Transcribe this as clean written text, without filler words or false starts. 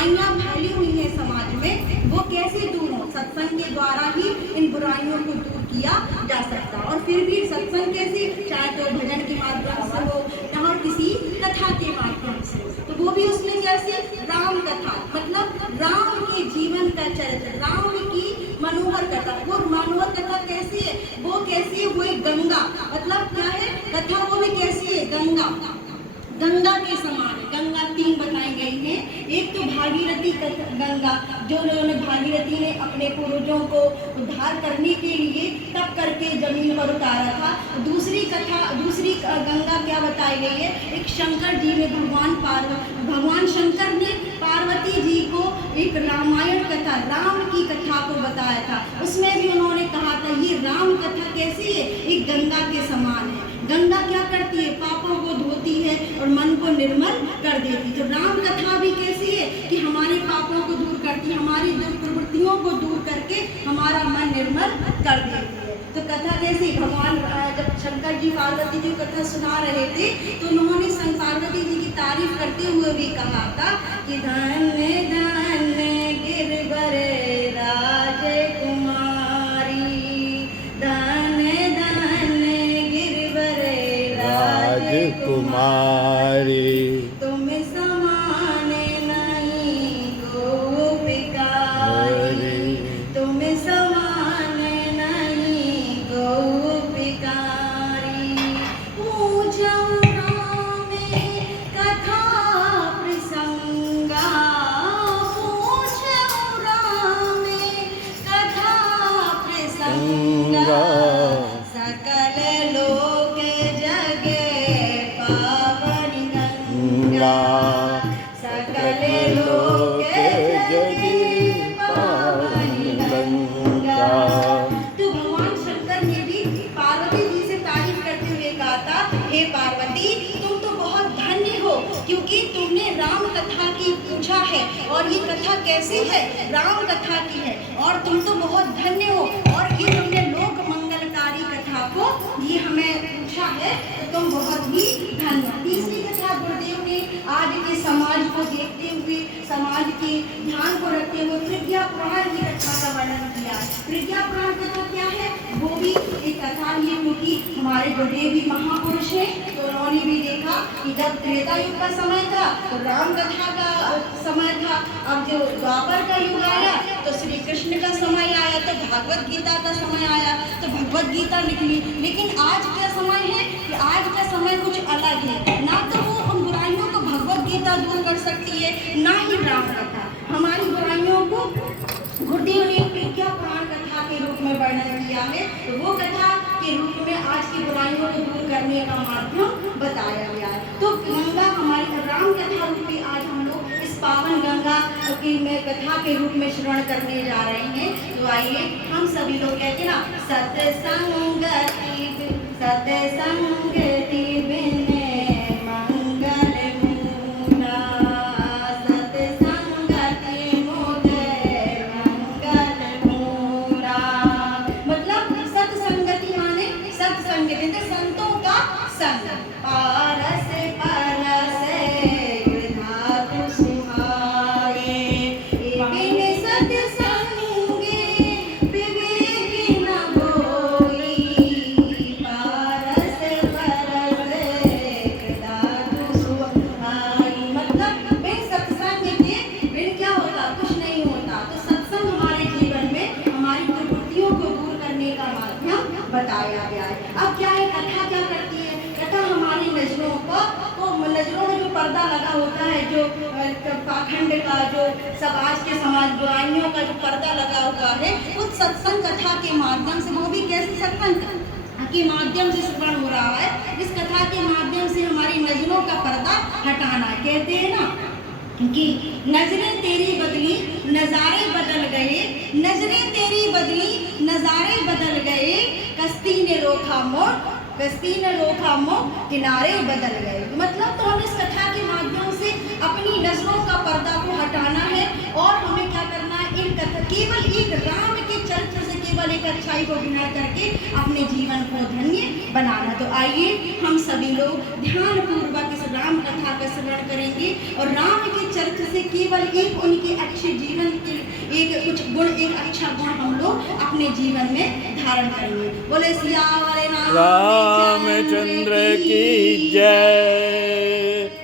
बुराइयां फैली हुई हैं समाज में, वो कैसे दूर हो? सत्संग के द्वारा ही इन बुराइयों को दूर किया जा सकता है। और फिर भी सत्संग कैसे, चाहे तो भजन के माध्यम से हो या किसी कथा के माध्यम से, तो वो भी उसमें कैसे, राम कथा, मतलब राम के जीवन का चरित्र, राम की मनोहर कथा। वो मनोहर कथा कैसी है, वो कैसी है, वो एक गंगा, मतलब क्या है कथा, वो भी कैसी है, गंगा, गंगा के समान। गंगा 3 बताई गई हैं। एक तो भागीरथी गंगा, जो भागीरथी ने अपने पूर्वजों को उद्धार करने के लिए तप करके जमीन पर उतारा था। दूसरी गंगा क्या बताई गई है, एक शंकर जी ने भगवान शंकर ने पार्वती जी को एक रामायण कथा, राम की कथा को बताया था। उसमें भी उन्होंने कहा था ये राम कथा कैसी है, एक गंगा के समान है। गंगा क्या करती है, पापों को धोती है और मन को निर्मल कर देती। तो राम कथा भी कैसी है कि हमारे पापों को दूर करती है, हमारी दुष्प्रवृत्तियों को दूर करके हमारा मन निर्मल कर देती है। तो कथा कैसी, भगवान जब शंकर जी पार्वती जी कथा सुना रहे थे तो उन्होंने पार्वती जी की तारीफ करते हुए भी कहा था कि धन्य धन्य गिरवर राजकुमारी, धन्य धन्य गिरवर राजकुमारी, तुम समान नहीं गोपिकारी, तुम समान नहीं गोपिकारी। पूजऊ राम कथा प्रसंगा, पूजऊ राम कथा प्रसंगा, सकल लोक जगे पावन गंगा, सकल लोक जगे पावन गंगा। तो भगवान शंकर ने भी पार्वती जी से तारीफ करते हुए कहा था, हे पार्वती तुम तो बहुत धन्य हो, क्योंकि तुमने राम कथा की पूछा है और ये कथा कैसी है, राम कथा की है, और तुम तो बहुत धन्य हो, और ये तुमने लोक मंगलकारी कथा को ये हमें पूछा है, तो तुम बहुत ही धन्य हो। तीसरी कथा गुरुदेव ने आज के समाज को देखते हुए, समाज के ध्यान को रखते हुए प्रज्ञा पुराण की कथा का वर्णन किया। प्रज्ञा पुराण कथा क्या है, वो भी एक कथा ही है, क्योंकि हमारे गुरुदेव भी महापुरुष है, तो उन्होंने भी देखा कि जब त्रेता युग का समय था तो राम कथा का समय था, अब जो द्वापर का युग आया तो श्री कृष्ण का समय आया, तो भागवत गीता का समय आया तो भगवत गीता निकली। लेकिन आज क्या समय है कि आज का समय कुछ अलग है, ना तो वो उन बुराइयों को भगवत गीता दूर कर सकती है, ना ही राम कथा। हमारी बुराइयों को गुरुदेव ने प्रज्ञा पुराण कथा के रूप में वर्णन किया है, तो वो कथा के रूप में आज की बुराइयों को दूर करने का माध्यम बताया गया है। तो गंगा हमारी राम कथा रूप में आज हम लोग इस पावन गंगा की में कथा के रूप में श्रवण करने जा रहे हैं। तो आइए हम सभी लोग कहते हैं ना, सत्संगति बिन मंगल मूला, सत्संगति मुझे मंगल मूला। मतलब सत्संगति माने सत्संग, संतों का संग, पारस परस धातु सुहाए, बिन सत्संगे विवेक न होई, पारस परस धातु सुहाए। मतलब बिन सत्संग के बिन क्या होता, कुछ नहीं होता। तो सत्संग हमारे जीवन में हमारी प्रवृत्तियों को दूर करने का माध्यम बताया गया है। अब क्या है, कथा क्या करती है, कथा हमारी नजरों को, तो नजरों में जो पर्दा लगा होता है, जो पाखंड का, जो समाज के समाज बुराइयों का जो पर्दा लगा हुआ है, उस सत्संग कथा के माध्यम से, वो भी कैसे सत्संग के माध्यम से श्रवण हो रहा है, इस कथा के माध्यम से हमारी नजरों का पर्दा हटाना है। कहते हैं ना कि नजरें तेरी बदली नजारे बदल गए, नजरें तेरी बदली नजारे बदल गए, कश्ती ने रोका मोड़, कश्ती ने रोका मोड़, किनारे बदल गए। मतलब तो हम इस कथा के माध्यम से अपनी नजरों का पर्दा को हटाना है, और हमें क्या करना है, इन कथा केवल एक राम के चरित्र से केवल केवल एक अच्छाई को ग्रहण करके अपने जीवन को धन्य बनाना। तो आइए हम सभी लोग ध्यान पूर्वक इस राम कथा का श्रवण करेंगे और राम के चरित्र से केवल एक उनके अच्छे जीवन के एक कुछ गुण, एक अच्छा गुण हम लोग अपने जीवन में धारण करेंगे। बोले सियावर रामचंद्र रामचंद्र की जय।